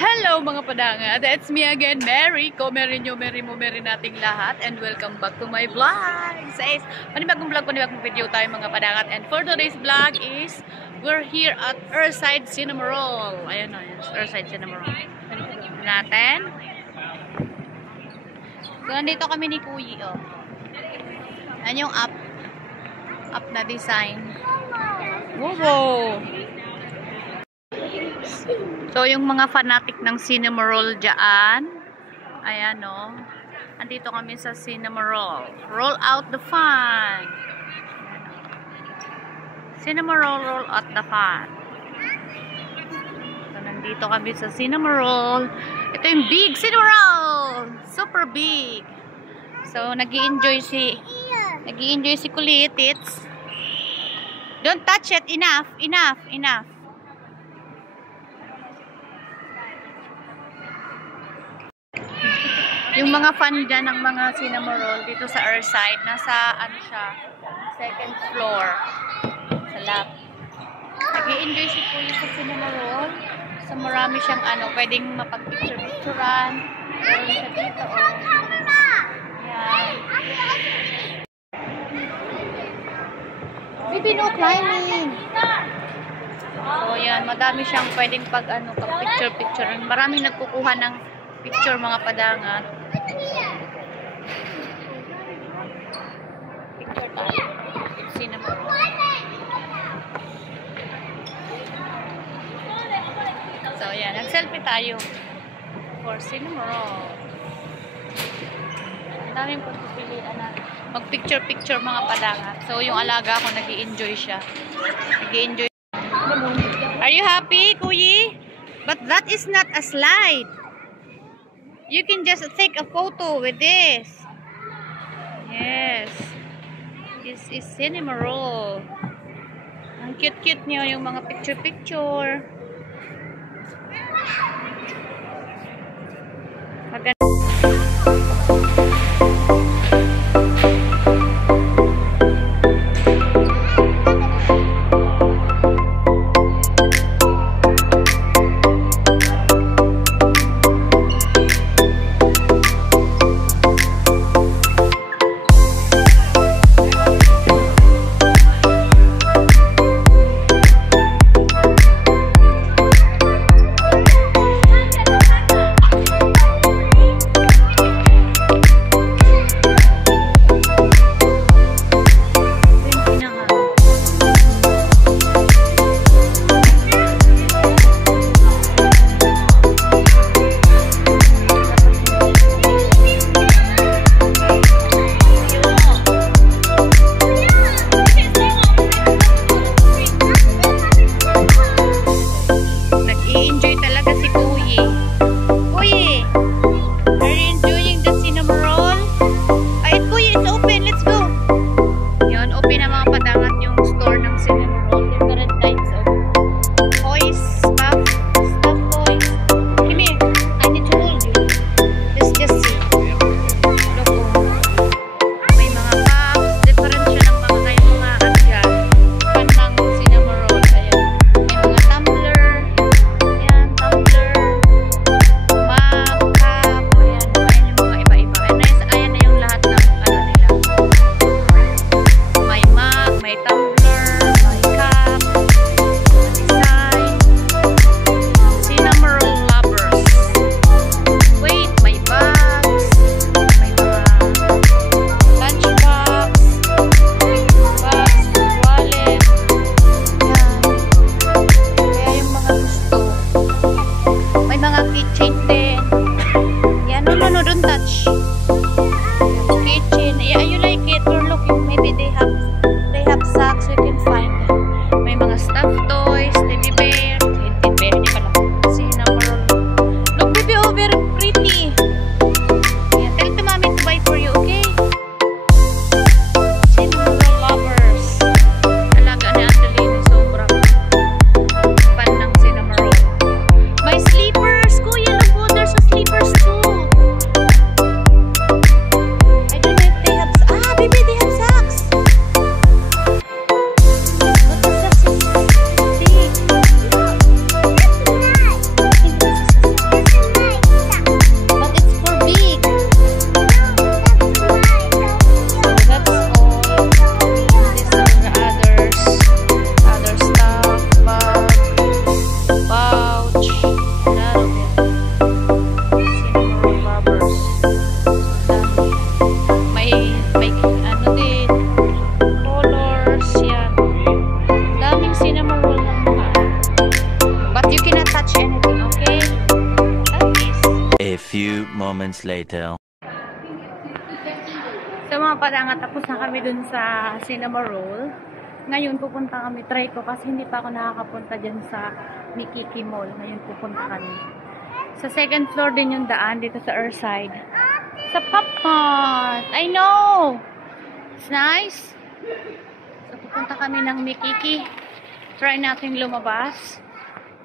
Hello mga padanga, it's me again, Mary. Mary nating lahat, and welcome back to my vlog. Says, panibagong video tayo mga padangat. And for today's vlog is, we're here at Earthside Cinema Roll. Ayan o, Earthside Cinema Roll. Natin. So, nandito kami ni Kuyi, oh. Ayan yung up na design. Wow! So, yung mga fanatic ng Cinema Roll dyan, ayan o, andito kami sa Cinema Roll. Roll out the fun! Cinema Roll, roll out the fun. So, nandito kami sa Cinema Roll. Ito yung big Cinema Roll! Super big! So, nag-i-enjoy si Kulitits. Don't touch it! Enough! Yung mga fan dyan ng mga Cinema Roll dito sa Earthside, nasa ano siya, second floor sa lab. Nag-i-enjoy si Kuya sa Cinema Roll. So marami siyang ano, pwedeng mapag-picture-picturean. Meron siya dito. Yan. Baby, no climbing! So yan, madami siyang pwedeng pag-picture-picturean. Maraming nagkukuha ng picture mga padangat. Picture tayo. Cinema Roll. So, yan. Nag-selfie tayo for Cinema Roll. Ang daming pagpipilian natin. Mag-picture-picture mga padangat. So, yung alaga ko, nag-i-enjoy siya. Nag-i-enjoy. Are you happy, Kuyi? But that is not a slide. You can just take a photo with this. Yes. This is Cinema Roll. Ang cute-cute niyo yung mga picture-picture. Maganda. few moments later. So mga padanga, tapos na kami dun sa Cinema Roll. Ngayon pupunta kami, try ko kasi hindi pa ako nakakapunta dyan sa Mikiki Mall. Ngayon pupunta kami. Sa second floor din yung daan dito sa Earthside. Sa Popcorn! I know! It's nice. So pupunta kami ng Mikiki. Try natin lumabas.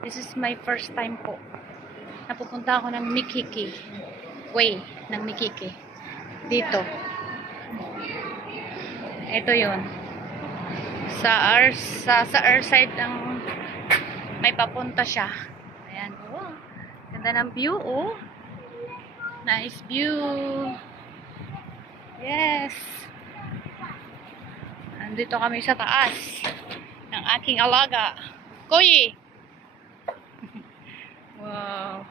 This is my first time po. Napupunta ako ng Mikiki. Way ng Mikiki. Dito. Ito yun. Sa Earthside ang may papunta siya. Ayan. Oh. Ganda ng view, oh. Nice view. Yes. Andito kami sa taas ng aking alaga. Koyi! Wow.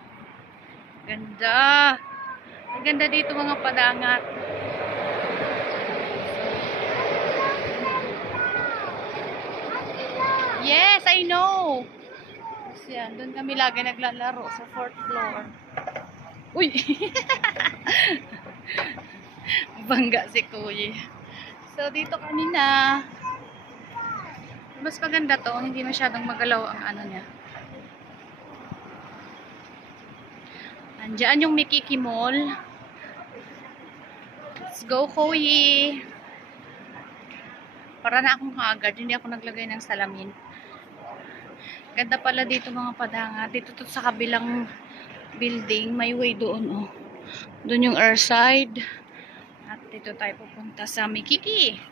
Ganda. Ang ganda dito mga padangat. Yes, I know. Kasi yan, doon kami lagi naglalaro sa 4th floor. Uy! Bangga si Kuya. So, dito kanina, mas maganda to. Hindi masyadong magalaw ang ano niya. Andiyan yung Mikiki Mall. Let's go, Kuya. Para na akong kaagad. Hindi ako naglagay ng salamin. Ganda pala dito mga padanga. Dito to sa kabilang building. May way doon, oh. Doon yung Earthside. At dito tayo pupunta sa Mikiki.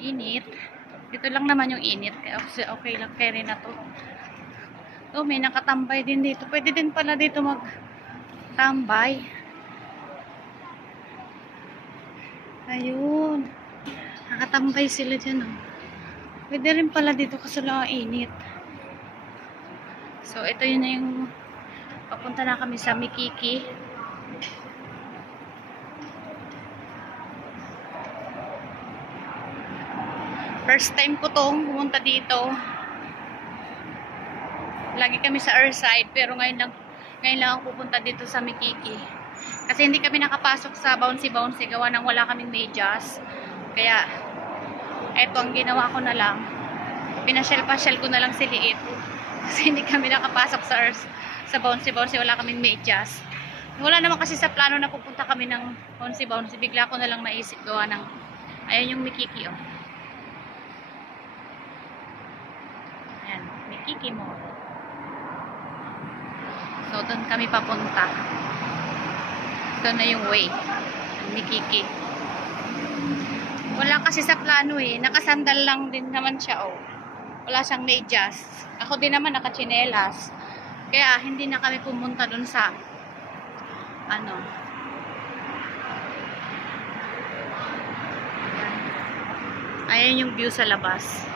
Init. Dito lang naman yung init. Kaya okay lang. Carry na to. Oh, may nakatambay din dito. Pwede din pala dito magtambay. Ayun. Nakatambay sila dyan, oh. Pwede rin pala dito kasi lang init. So, ito yun na yung papunta na kami sa Mikiki. First time ko tong pumunta dito. Lagi kami sa Earthside, pero ngayon lang ako pupunta dito sa Mikiki. Kasi hindi kami nakapasok sa bouncy-bouncy gawa nang wala kaming medyas. Kaya, eto ang ginawa ko na lang. Pinasyal-pasyal ko na lang si Liit. Kasi hindi kami nakapasok sa bouncy-bouncy, wala kaming medyas. Wala naman kasi sa plano na pupunta kami ng bouncy-bouncy. Bigla ko na lang naisip gawa ng, ayan yung Mikiki, oh. Ayan, Mikiki Mall. So, doon kami papunta. Ito na yung way. Mikiki. Wala kasi sa plano eh. Nakasandal lang din naman siya, oh. Wala siyang medyas. Ako din naman nakachinelas. Kaya, hindi na kami pumunta doon sa ano. Ayan yung view sa labas.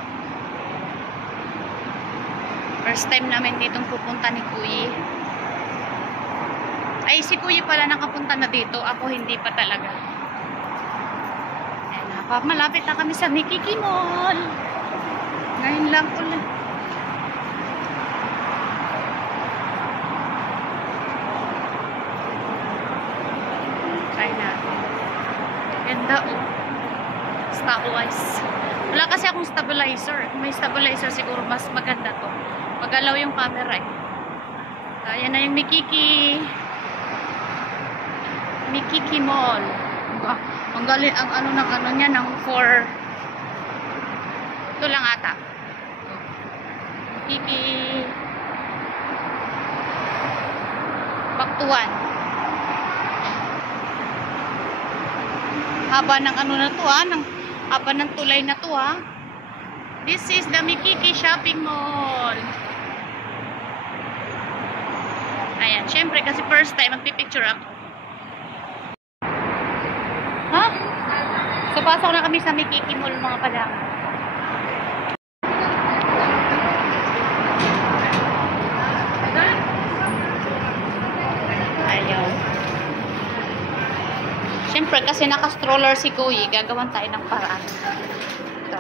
First time namin ditong pupunta ni Kuya. Ay, si Kuya pala nakapunta na dito. Ako hindi pa talaga. Ayan na. Malapit na kami sa Mikiki Mall. Ngayon lang ulit. Try natin. Ganda, oh. Stabilize. Wala kasi akong stabilizer. Kung may stabilizer, siguro mas maganda to. Magalaw yung camera, eh. Ayan na yung Mikiki. Mikiki Mall. Ang galing, ang ano ng ano niya, ng 4. Ito lang ata. Mikiki. Baktuan. Haba ng ano na to, ah. Haba ng tulay na to, ah. This is the Mikiki Shopping Mall. Ayan, syempre kasi first time magpipicture ako. Ha? So, pasok na kami sa Mikiki Mall, mga padanga. Ayun. Syempre, kasi naka-stroller si Kuya, gagawan tayo ng paraan. Ito.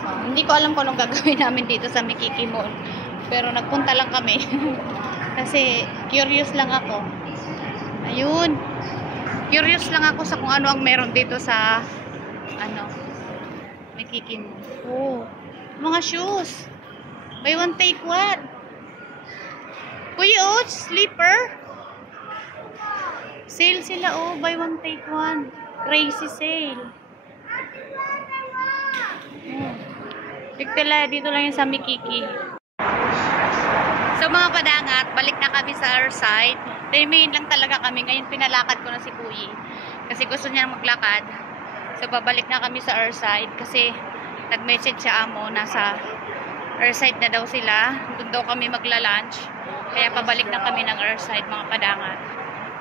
So, hindi ko alam kung anong gagawin namin dito sa Mikiki Mall. Pero nagpunta lang kami. Kasi curious lang ako. Ayun. Curious lang ako sa kung ano ang meron dito sa Makiki mo. Oh, mga shoes. Buy one take one. Kuya, oh, sleeper. Sale sila, oh. Buy one take one. Crazy sale. Oh. Dito lang yung sa Makiki. So mga padangat, balik na kami sa our side. Remain lang talaga kami. Ngayon pinalakad ko na si Kuyi. Kasi gusto niya maglakad. So babalik na kami sa our side. Kasi nag-message siya amo. Nasa our side na daw sila. Doon daw kami magla-lunch. Kaya pabalik na kami ng our side mga padangat.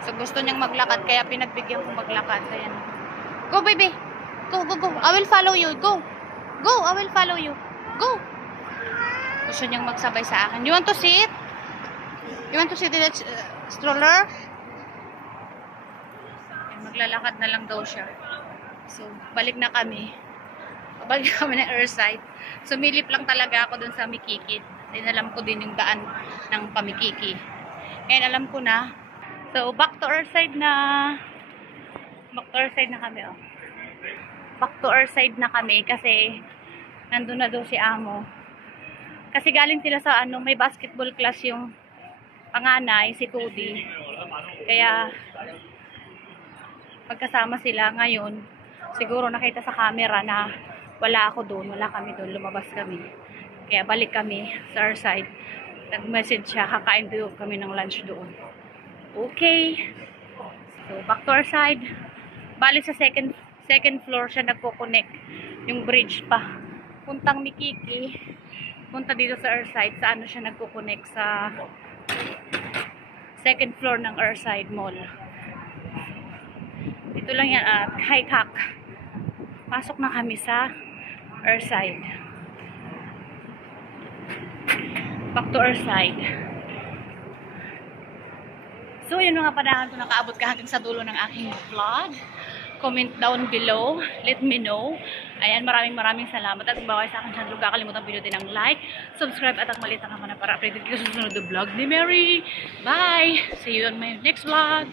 So gusto niyang maglakad. Kaya pinagbigyan ko maglakad. Ayan. Go baby. Go, go, go. I will follow you. Go. Go, I will follow you. Go. Gusto niyang magsabay sa akin. You want to sit? You want to sit in that stroller? Maglalakad na lang daw siya. So, balik na kami. Balik na kami ng Earthside. Sumilip lang talaga ako dun sa Makiki. Then alam ko din yung daan ng Pamikiki. Ngayon alam ko na. So, back to Earthside na. Back to Earthside na kami, oh. Back to Earthside na kami kasi nandun na daw si Amo. Kasi galing sila sa may basketball class yung panganay, si Cody. Kaya pagkasama sila ngayon, siguro nakita sa camera na wala ako doon, wala kami doon, lumabas kami. Kaya balik kami sa our side. Nag-message siya, kakain doon kami ng lunch doon. Okay. So back to our side. Balik sa second floor siya nagko-connect yung bridge pa. Puntang Makiki. Punta dito sa Earthside, sa siya nagko-connect sa second floor ng Earthside Mall. Dito lang yan at high-hack. Pasok na kami sa Earthside. Back to Earthside. So, yun mga padahan ko nakaabot ka hanggang sa dulo ng aking vlog. Comment down below. Let me know. Ayan, maraming salamat. At kung bawal sa akin channel, huwag kakalimutan pinutin ng like, subscribe at ang maliit na kamana para updated kayo sa susunod na vlog ni Mary. Bye! See you on my next vlog.